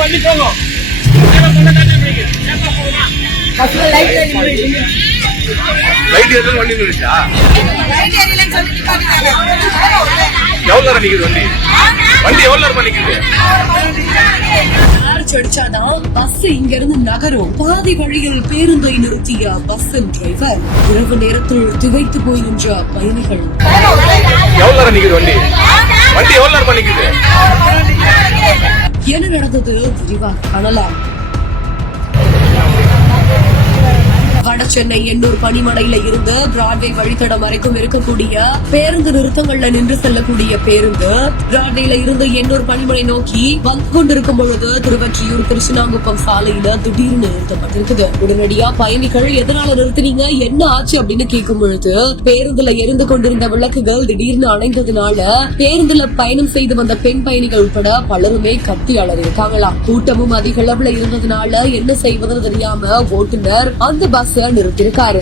வண்டி போகும். லைட் எதுவும் வண்டி நின்றுச்சா? எவ்வளவு நேரம் நிக்குது வண்டி? வண்டி எவ்வளவு நேரம் நிக்குது? அடிச்சாதான் பஸ் இங்க இருந்து நகரும். பாதி வழியில் பேருந்தை நிறுத்திய பஸ்ஸின் டிரைவர். இரவு நேரத்தில் திகைத்து போய் நின்ற பயணிகள். எவ்வளவு நேரம் நிக்குது வண்டி? வண்டி எவ்வளவு நேரம் நிக்குது? என்ன நடந்தது விரிவாக காணலாம். வட சென்னை எண்ணூர் பனிமலையில இருந்து பிராட்வே வழித்தடம் வரைக்கும் இருக்கக்கூடிய பேருந்து நிறுத்தங்கள்ல நின்று செல்லக்கூடிய பேருந்து பிராட்வேல இருந்து எண்ணூர் பனிமலை நோக்கி வந்து கொண்டிருக்கும் பொழுது திருவொற்றியூர் திருச்சினாங்குப்பம் சாலையில திடீர்னு நிறுத்தப்பட்டிருக்குது. உடனடியா பயணிகள் எதனால நிறுத்தினீங்க, என்ன ஆச்சு அப்படின்னு கேட்கும் பொழுது பேருந்துல எரிந்து கொண்டிருந்த விளக்குகள் திடீர்னு அணைந்ததுனால பேருந்துல பயணம் செய்து வந்த பெண் பயணிகள் உட்பட பலருமே கத்தி அலறியிருக்காங்களாம். கூட்டமும் அதிக அளவுல இருந்ததுனால என்ன செய்வதுன்னு தெரியாம ஓட்டுநர் அந்த பஸ் நிறுத்திருக்காரு.